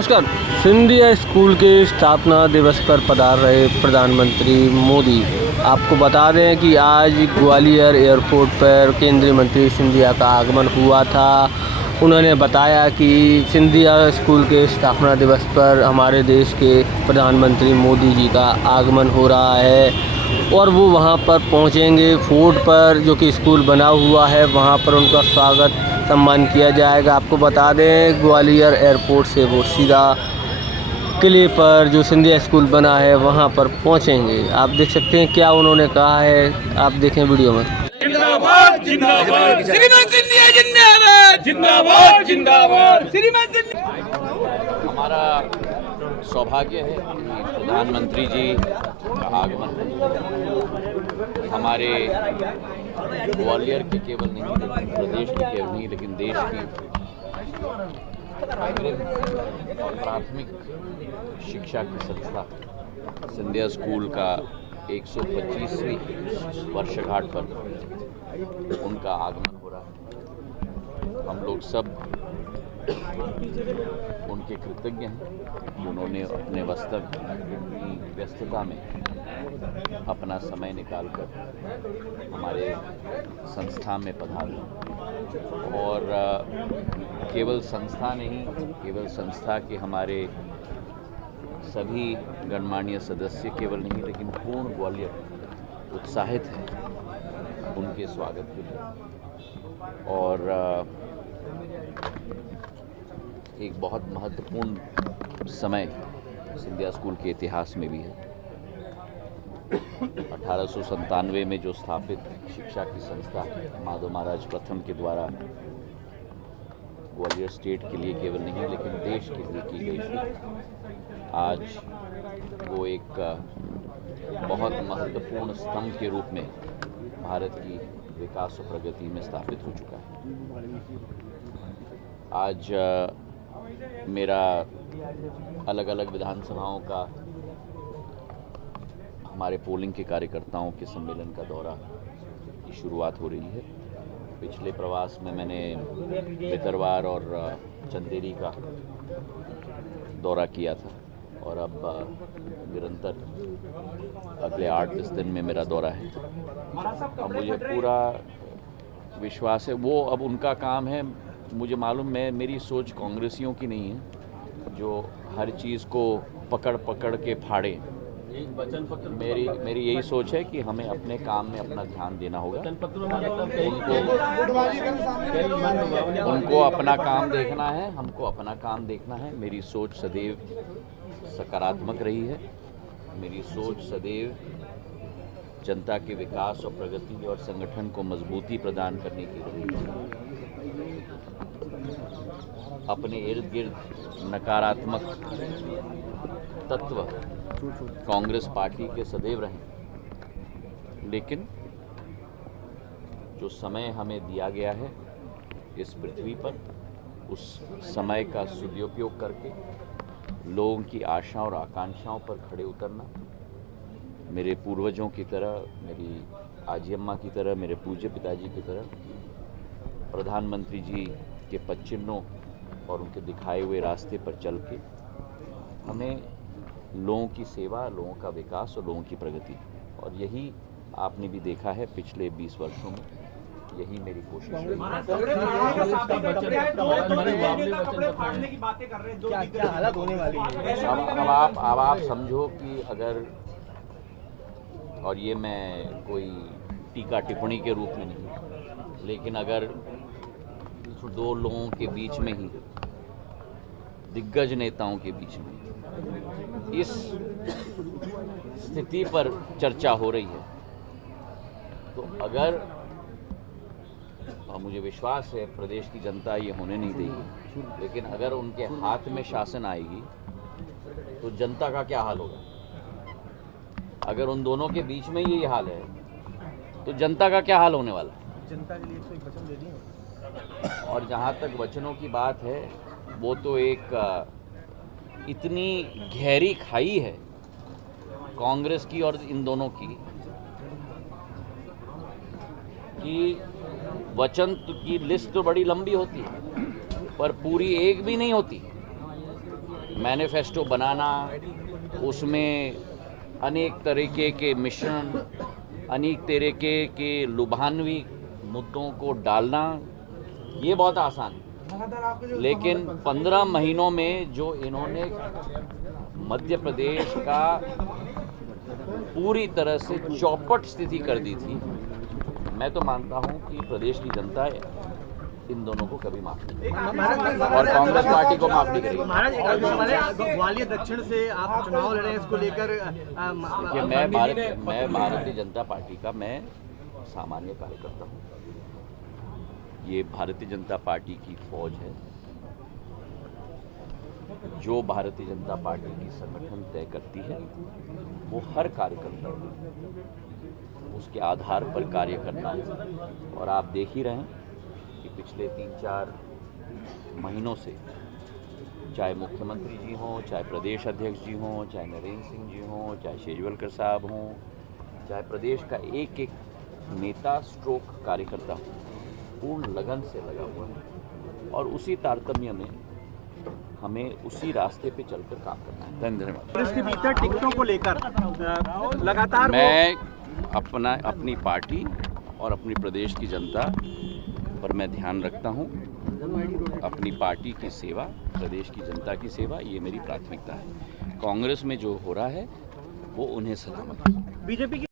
नमस्कार। सिंधिया स्कूल के स्थापना दिवस पर पधार रहे प्रधानमंत्री मोदी। आपको बता दें कि आज ग्वालियर एयरपोर्ट पर केंद्रीय मंत्री सिंधिया का आगमन हुआ था। उन्होंने बताया कि सिंधिया स्कूल के स्थापना दिवस पर हमारे देश के प्रधानमंत्री मोदी जी का आगमन हो रहा है और वो वहाँ पर पहुँचेंगे। फोर्ट पर जो कि स्कूल बना हुआ है वहाँ पर उनका स्वागत सम्मान किया जाएगा। आपको बता दें ग्वालियर एयरपोर्ट से वो सीधा किले पर जो सिंधिया स्कूल बना है वहाँ पर पहुँचेंगे। आप देख सकते हैं क्या उन्होंने कहा है, आप देखें वीडियो में। जिंदाबाद जिंदाबाद श्रीमान सिंधिया जिंदाबाद जिंदाबाद जिंदाबाद श्रीमान सिंधिया। हमारा सौभाग्य है कि प्रधानमंत्री जी का आगमन हमारे ग्वालियर के केवल नहीं लेकिन प्रदेश की केवल नहीं लेकिन देश की अग्रिम और प्राथमिक शिक्षा की संस्था सिंधिया स्कूल का 125वीं वर्षगांठ पर उनका आगमन हो रहा है। हम लोग सब उनके कृतज्ञ हैं कि उन्होंने अपने व्यस्तता में अपना समय निकालकर हमारे संस्था में पधारे और केवल संस्था नहीं, केवल संस्था के हमारे सभी गणमान्य सदस्य केवल नहीं लेकिन पूर्ण ग्वालियर उत्साहित है उनके स्वागत के लिए। और एक बहुत महत्वपूर्ण समय सिंधिया स्कूल के इतिहास में भी है। 1897 में जो स्थापित शिक्षा की संस्था माधव महाराज प्रथम के द्वारा ग्वालियर स्टेट के लिए केवल नहीं लेकिन देश के लिए की गई थी, आज वो एक बहुत महत्वपूर्ण स्तंभ के रूप में भारत की विकास और प्रगति में स्थापित हो चुका है। आज मेरा अलग अलग विधानसभाओं का हमारे पोलिंग के कार्यकर्ताओं के सम्मेलन का दौरा की शुरुआत हो रही है। पिछले प्रवास में मैंने भितरवार और चंदेरी का दौरा किया था और अब निरंतर अगले 8-10 दिन में मेरा दौरा है। अब मुझे पूरा विश्वास है, वो अब उनका काम है। मुझे मालूम है मेरी सोच कांग्रेसियों की नहीं है जो हर चीज़ को पकड़ पकड़ के फाड़े। मेरी यही सोच है कि हमें अपने काम में अपना ध्यान देना होगा। उनको अपना काम देखना है, हमको अपना काम देखना है। मेरी सोच सदैव सकारात्मक रही है। मेरी सोच सदैव जनता के विकास और प्रगति और संगठन को मजबूती प्रदान करने की रही है। अपने इर्द गिर्द नकारात्मक तत्व कांग्रेस पार्टी के सदैव रहे, लेकिन जो समय हमें दिया गया है इस पृथ्वी पर, उस समय का सदुपयोग करके लोगों की आशा और आकांक्षाओं पर खड़े उतरना, मेरे पूर्वजों की तरह, मेरी आजी अम्मा की तरह, मेरे पूज्य पिताजी की तरह प्रधानमंत्री जी के पद चिन्हों और उनके दिखाए हुए रास्ते पर चल के हमें लोगों की सेवा, लोगों का विकास और लोगों की प्रगति, और यही आपने भी देखा है पिछले 20 वर्षों में, यही मेरी कोशिश है। अब आप समझो कि अगर, और ये मैं कोई टीका टिप्पणी के रूप में नहीं, लेकिन अगर दो लोगों के बीच में ही, दिग्गज नेताओं के बीच में इस स्थिति पर चर्चा हो रही है, तो अगर, और मुझे विश्वास है प्रदेश की जनता ये होने नहीं देगी, लेकिन अगर उनके हाथ में शासन आएगी तो जनता का क्या हाल होगा? अगर उन दोनों के बीच में ये हाल है तो जनता का क्या हाल होने वाला है? जनता के लिए कोई वचन दे दिए। और जहाँ तक वचनों की बात है, वो तो एक इतनी गहरी खाई है कांग्रेस की और इन दोनों की कि वचन की लिस्ट तो बड़ी लंबी होती है पर पूरी एक भी नहीं होती। मैनिफेस्टो बनाना, उसमें अनेक तरीके के मिश्रण, अनेक तरीके के लुभानवी मुद्दों को डालना, ये बहुत आसान है। लेकिन 15 महीनों में जो इन्होंने मध्य प्रदेश का पूरी तरह से चौपट स्थिति कर दी थी, मैं तो मानता हूं कि प्रदेश की जनता इन दोनों को कभी माफ नहीं करेगी और कांग्रेस पार्टी को माफ नहीं करेगी। महाराज, ग्वालियर दक्षिण से आप चुनाव लड़े, इसको लेकर कि मैं भारतीय जनता पार्टी का मैं सामान्य कार्यकर्ता हूँ। ये भारतीय जनता पार्टी की फौज है। जो भारतीय जनता पार्टी की संगठन तय करती है वो हर कार्यकर्ता को उसके आधार पर कार्य करना है। और आप देख ही रहे हैं कि पिछले 3-4 महीनों से चाहे मुख्यमंत्री जी हों, चाहे प्रदेश अध्यक्ष जी हों, चाहे नरेंद्र सिंह जी हों, चाहे शेजवलकर साहब हों, चाहे प्रदेश का एक एक नेता स्ट्रोक कार्यकर्ता हो, पूर्ण लगन से लगा हुआ है और उसी तारतम्य में हमें उसी रास्ते पे चलकर काम करना है। धन्यवाद। इसके भीतर टिकटों को लेकर लगातार मैं अपनी पार्टी और अपनी प्रदेश की जनता पर मैं ध्यान रखता हूं। अपनी पार्टी की सेवा, प्रदेश की जनता की सेवा, ये मेरी प्राथमिकता है। कांग्रेस में जो हो रहा है वो उन्हें सलामत है। बीजेपी